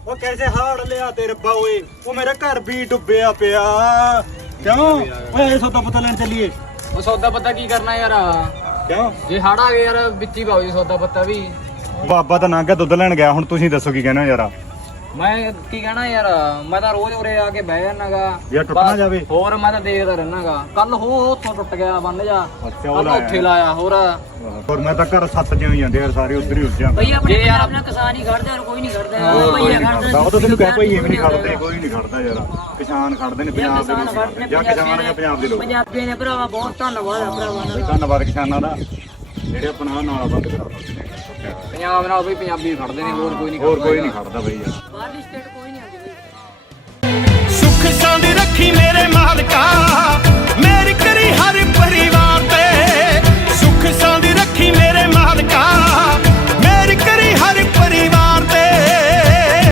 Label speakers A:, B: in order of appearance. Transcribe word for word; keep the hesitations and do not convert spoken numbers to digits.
A: ਉਹ ਕੈਸੇ ਹਾੜ ਲਿਆ ਤੇ ਰੱਬਾ ਓਏ ਉਹ ਮੇਰਾ ਘਰ ਵੀ ਡੁੱਬਿਆ ਪਿਆ ਕਿਉਂ ਓਏ ਇਹ ਸੌਦਾ ਪਤਾ ਲੈਣ ਚੱਲੀਏ
B: ਉਹ ਸੌਦਾ ਪਤਾ ਕੀ ਕਰਨਾ ਯਾਰ
A: ਕਿਉਂ
B: ਜੇ ਹੜ ਆ ਗਏ ਯਾਰ ਵਿੱਚ ਹੀ ਪਾਓ ਜੀ ਸੌਦਾ ਪੱਤਾ ਵੀ
A: ਬਾਬਾ ਤਾਂ ਲੰਘ ਗਿਆ ਦੁੱਧ ਲੈਣ ਗਿਆ ਹੁਣ ਤੁਸੀਂ ਦੱਸੋ ਕੀ ਕਹਿਣਾ ਯਾਰ
B: ਮੈਂ ਕੀ ਕਹਿਣਾ ਯਾਰ ਮੈਂ ਤਾਂ ਰੋਜ਼ ਉਰੇ ਆ ਕੇ ਬਹਿ ਜਾਣਾਗਾ
A: ਯਾਰ ਟੁੱਟ ਨਾ ਜਾਵੇ
B: ਹੋਰ ਮੈਂ ਤਾਂ ਦੇਖਦਾ ਰਹਿਣਾਗਾ ਕੱਲ ਹੋ ਉੱਥੋਂ ਟੁੱਟ ਗਿਆ ਬੰਨ ਜਾ
A: ਅੱਛਾ ਉਹ
B: ਕੱਲ ਉੱਥੇ ਲਾਇਆ ਹੋਰ
A: ਹੋਰ ਮੈਂ ਤਾਂ ਘਰ ਸੱਤ ਜਿਉਂ ਜਾਂਦੇ ਯਾਰ ਸਾਰੇ ਉਧਰ ਹੀ ਉੱਜ ਜਾਂਦੇ
C: ਭਈ ਆਪਣੇ ਪੰਜਾਬ ਨਾਲ ਕਿਸਾਨ ਹੀ ਖੜਦੇ ਹੋਰ ਕੋਈ ਨਹੀਂ ਖੜਦਾ ਭਈਆ ਖੜਦਾ
A: ਉਹ ਤਾਂ ਤੈਨੂੰ ਕਹਿ ਭਾਈ ਐਵੇਂ ਨਹੀਂ ਖੜਦੇ ਕੋਈ ਨਹੀਂ ਖੜਦਾ ਯਾਰ ਕਿਸਾਨ ਖੜਦੇ ਨੇ ਪੰਜਾਬ ਦੇ ਲੋਕ ਜਾਂ ਕਿਸਾਨ ਜਾਂ ਪੰਜਾਬ ਦੇ ਲੋਕ
C: ਪੰਜਾਬੀਆਂ ਦੇ ਭਰਾਵਾ ਬਹੁਤ ਧੰਨਵਾਦ ਆ ਭਰਾਵਾ
A: ਧੰਨਵਾਦ ਕਿਸਾਨਾਂ ਦਾ ਜਿਹੜੇ ਆਪਣਾ ਨਾਲ ਬੰਦ ਕਰਾ ਦਿੱਤੇ
B: ਪੰਜਾਬ ਨਾਲ ਵੀ ਪੰਜਾਬੀ ਖੜਦੇ ਨੇ ਹੋਰ ਕੋਈ ਨਹੀਂ
A: ਹੋਰ ਕੋਈ ਨਹੀਂ ਖੜਦਾ ਬਈ ਯਾਰ